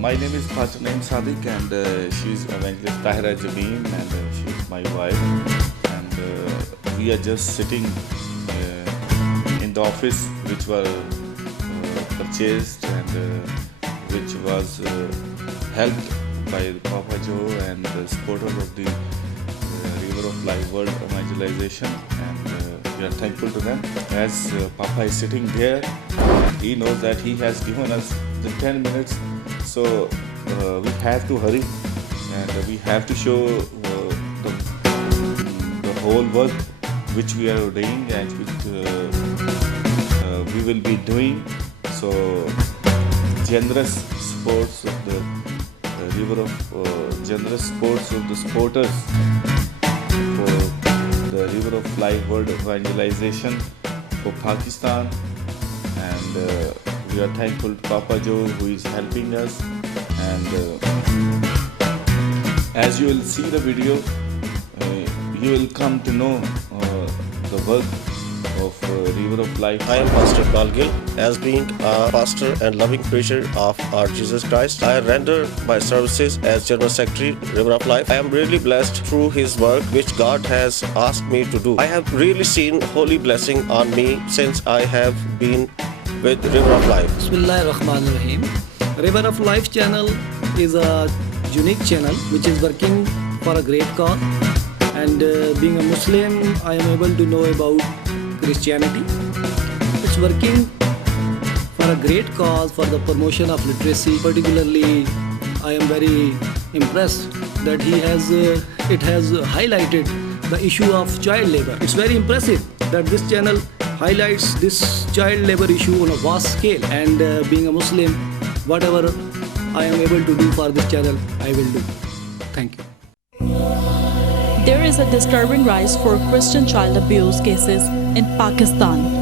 My name is Pastor Naeem Sadiq, and she's Evangelist Tahira Jabeen, and she's my wife. And we are just sitting in the office which were purchased and which was helped by Papa Joe and the supporters of the River of Life World Evangelization, and we are thankful to them. As Papa is sitting there, he knows that he has given us the 10 minutes, so we have to hurry and we have to show the whole work which we are doing and which we will be doing. So generous supports of the river of generous supports of the supporters for the River of Life World Evangelization for Pakistan, and we are thankful to Papa Joe who is helping us. And as you will see the video, you will come to know the work of River of Life. I am Pastor Balgil. As being a pastor and loving preacher of our Jesus Christ, I render my services as General Secretary, River of Life. I am really blessed through His work which God has asked me to do. I have really seen holy blessing on me since I have been with River of Life. Bismillahirrahmanirrahim. River of Life channel is a unique channel which is working for a great cause. And being a Muslim, I am able to know about Christianity. It's working for a great cause for the promotion of literacy. Particularly, I am very impressed that it has highlighted the issue of child labor. It's very impressive that this channel highlights this child labor issue on a vast scale. And being a Muslim, whatever I am able to do for this channel, I will do. Thank you. There is a disturbing rise for Christian child abuse cases in Pakistan.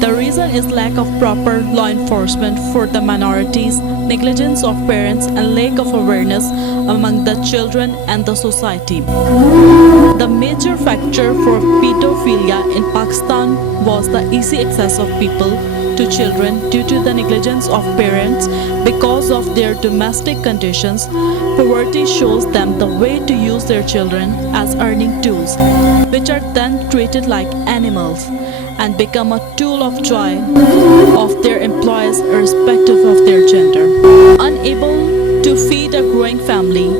The reason is lack of proper law enforcement for the minorities, negligence of parents, and lack of awareness among the children and the society. The major factor for pedophilia in Pakistan was the easy access of people to children due to the negligence of parents because of their domestic conditions. Poverty shows them the way to use their children as earning tools, which are then treated like animals and become a tool of joy of their employers irrespective of their gender. Unable to feed a growing family,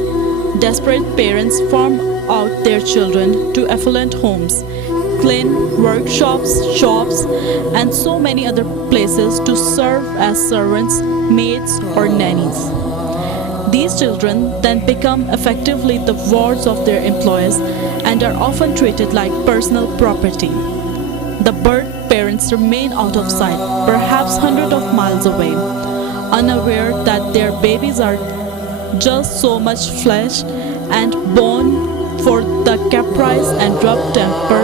desperate parents farm out their children to affluent homes, clean workshops, shops, and so many other places to serve as servants, maids, or nannies. These children then become effectively the wards of their employers and are often treated like personal property. The birth parents remain out of sight, perhaps hundreds of miles away, unaware that their babies are just so much flesh and bone for the caprice and rough temper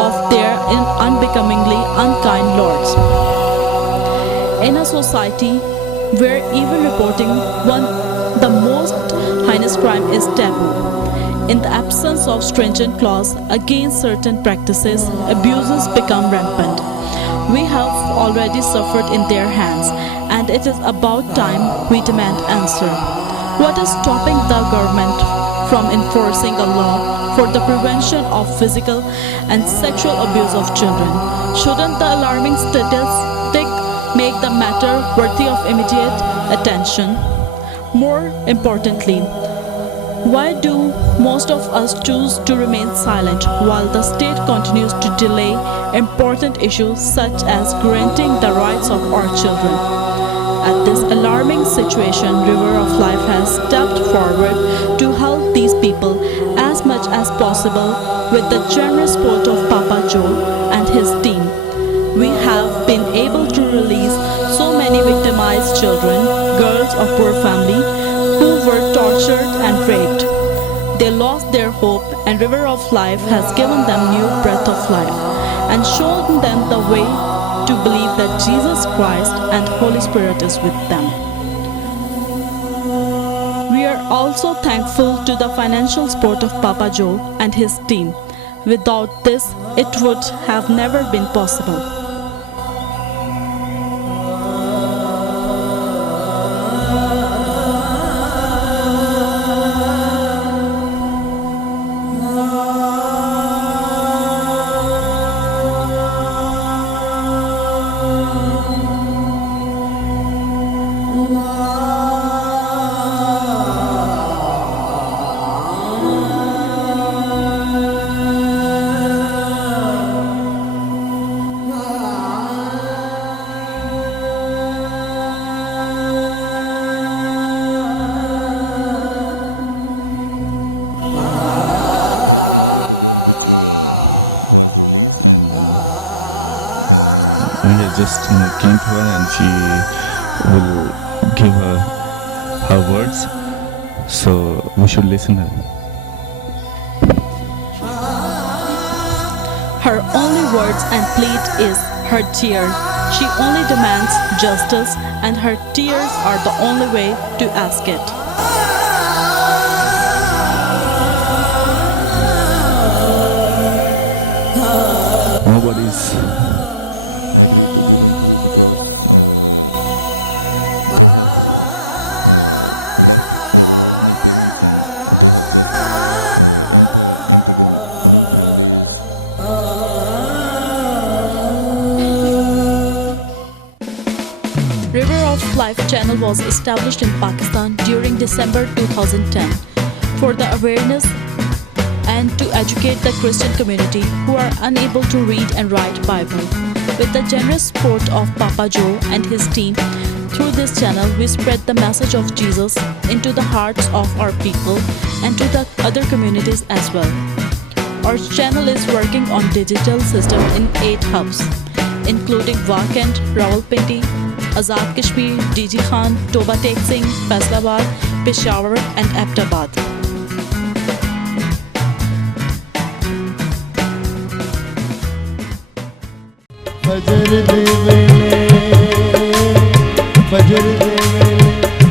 of their unbecomingly unkind lords. In a society where even reporting the most heinous crime is taboo, in the absence of stringent laws against certain practices, abuses become rampant. We have already suffered in their hands, and it is about time we demand answer. What is stopping the government from enforcing a law for the prevention of physical and sexual abuse of children? Shouldn't the alarming statistic make the matter worthy of immediate attention? More importantly, why do most of us choose to remain silent while the state continues to delay important issues such as granting the rights of our children? At this alarming situation, River of Life has stepped forward to help these people as much as possible with the generous support of Papa Joe and his team. We have been able to release so many victimized children, girls of poor family, who were tortured and raped. They lost their hope, and River of Life has given them new breath of life and shown them the way to believe that Jesus Christ and Holy Spirit is with them. We are also thankful to the financial support of Papa Joe and his team. Without this, it would have never been possible. just came to her and she will give her words. So we should listen her. Her only words and plea is her tear. She only demands justice, and her tears are the only way to ask it. Nobody's River of Life channel was established in Pakistan during December 2010 for the awareness and to educate the Christian community who are unable to read and write Bible. With the generous support of Papa Joe and his team, through this channel we spread the message of Jesus into the hearts of our people and to the other communities as well. Our channel is working on digital system in 8 hubs, including Wakand, Rawalpindi, Azad Kashmir, DG Khan, Toba Tek Singh, Faisalabad, Peshawar and Ahmedabad. फजर दे वेले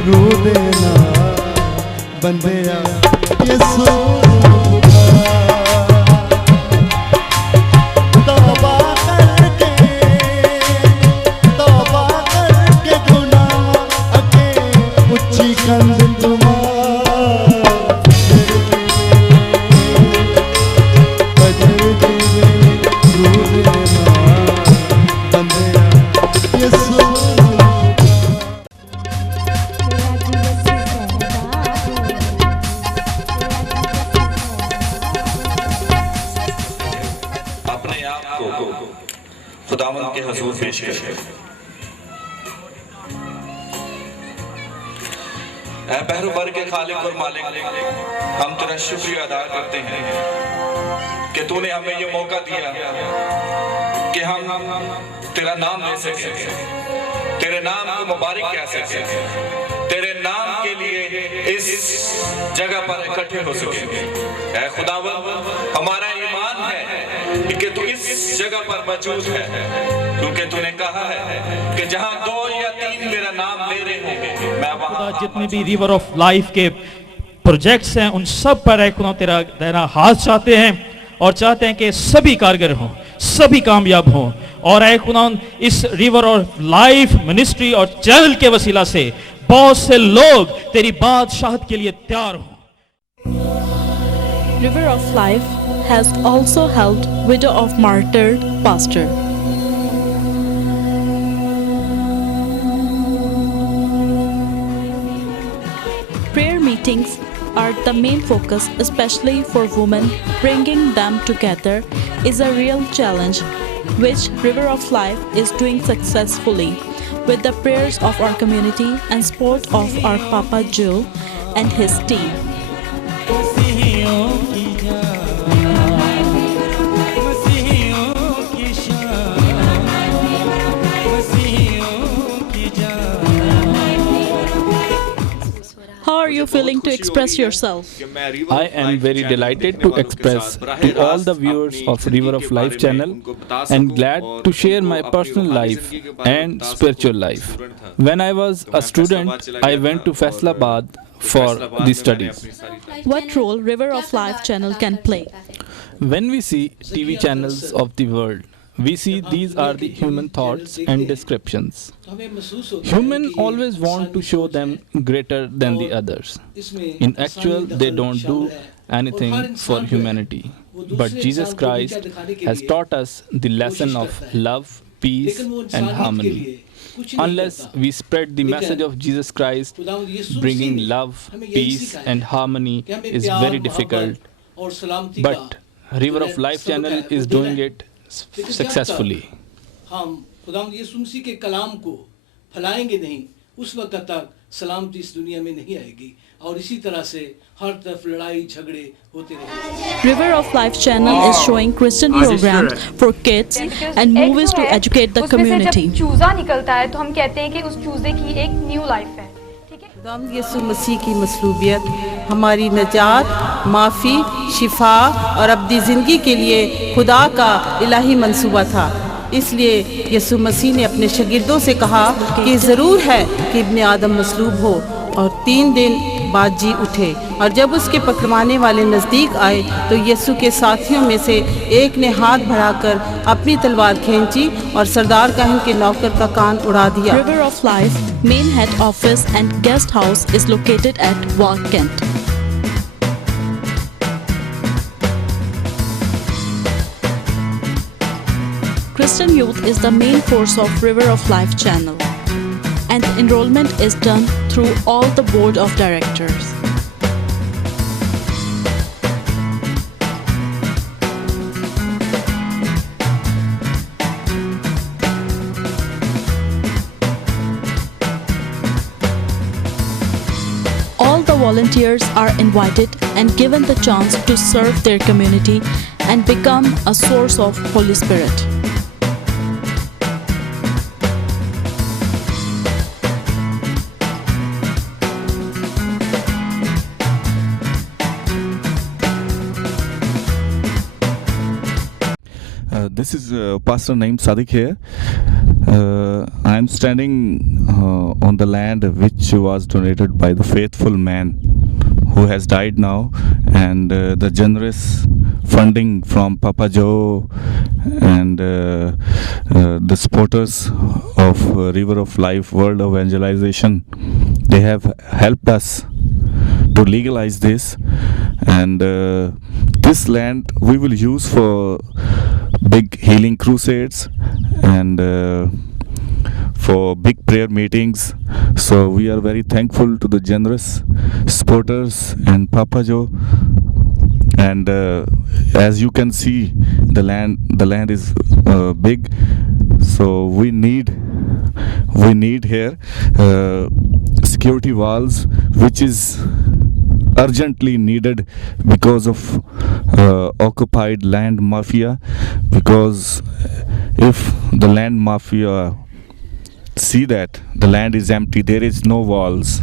रू देना बंदिया यसू तौबा करके गुनाह अके उच्ची कंद फजर दे वेले रू देना बंदिया यसू अपने आप को खुदावंद के हुजूर पेश करें। ऐ पहरुबर के खालिक और मालिक, हम तेरा शुक्रिया अदा करते हैं कि तूने हमें ये मौका दिया कि हम तेरा नाम ले सके, तेरे नाम को मुबारक कह सके, तेरे नाम के लिए इस जगह पर इकट्ठे हो सके। ऐ खुदावंद, हमारा ईमान है कि तू इस जगह पर मौजूद है, क्योंकि तूने कहा है कि जहां 2 या 3 मेरा नाम ले रहे होंगे मैं वहां। जितने भी रिवर ऑफ लाइफ के प्रोजेक्ट्स हैं उन सब पर है खुदा तेरा हाथ चाहते हैं और चाहते हैं कि सभी कारगर हों, सभी कामयाब हों और ऐ खुदा इस रिवर ऑफ लाइफ मिनिस्ट्री और चैनल के वसीला से बहुत से लोग तेरी बादशाहत के लिए तैयार हों। River of Life has also helped widow of martyred pastor. Prayer meetings are the main focus, especially for women. Bringing them together is a real challenge, which River of Life is doing successfully with the prayers of our community and support of our Papa Joe and his team. How are you feeling to express yourself? I am very delighted to express to all the viewers of River of Life channel and glad to share my personal life and spiritual life. When I was a student, I went to Faisalabad for the studies. What role River of Life channel can play? When we see TV channels of the world, we see these are the human thoughts and descriptions. Human always want to show them greater than the others. In actual, they don't do anything for humanity. But Jesus Christ has taught us the lesson of love, peace and harmony. Unless we spread the message of Jesus Christ, bringing love, peace and harmony is very difficult. But River of Life channel is doing it successfully. हम खुदावंद यीशु मसीह के कलाम को फैलाएंगे नहीं उस वक्त तक सलामती इस दुनिया में नहीं आएगी और इसी तरह से हर तरफ लड़ाई झगड़े होते रहेंगे। River of Life channel is showing Christian programs for kids and movies to educate the community. जब चूजा निकलता है तो हम कहते हैं कि उस चूजे की एक न्यू लाइफ है। ठीक है, खुदावंद यीशु मसीह की मसलूबियत हमारी नजात, माफ़ी, शिफा और अब्दी ज़िंदगी के लिए खुदा का इलाही मंसूबा था। इसलिए यीशु मसीह ने अपने शागिर्दों से कहा कि ज़रूर है कि इब्ने आदम मसलूब हो और 3 दिन बाद जी उठे। और जब उसके पकड़वाने वाले नज़दीक आए तो यीशु के साथियों में से एक ने हाथ बढ़ाकर अपनी तलवार खींची और सरदार काहिन के नौकर का कान उड़ा दिया। River of Life main head office and guest house is located at Wak, Kent. Christian Youth is the main force of River of Life channel, and enrollment is done through all the board of directors. All the volunteers are invited and given the chance to serve their community and become a source of Holy Spirit. This is Pastor Naim Sadiq here. I am standing on the land which was donated by the faithful man who has died now, and the generous funding from Papa Joe and the supporters of River of Life World Evangelization. They have helped us to legalize this, and this land we will use for big healing crusades and for big prayer meetings. So we are very thankful to the generous supporters and Papa Joe. And as you can see, the land is big, so we need here security walls, which is urgently needed because of occupied land mafia. Because if the land mafia see that the land is empty, there is no walls,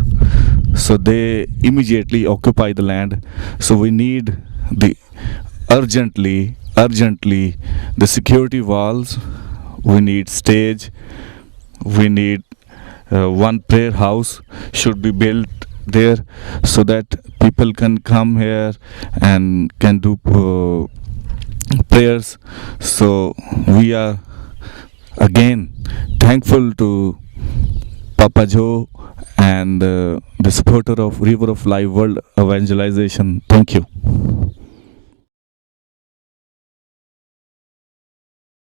so they immediately occupy the land. So we need urgently the security walls. We need stage. We need one prayer house should be built there, so that people can come here and can do prayers. So we are again thankful to Papa Joe and the supporter of River of Life World Evangelization. Thank you.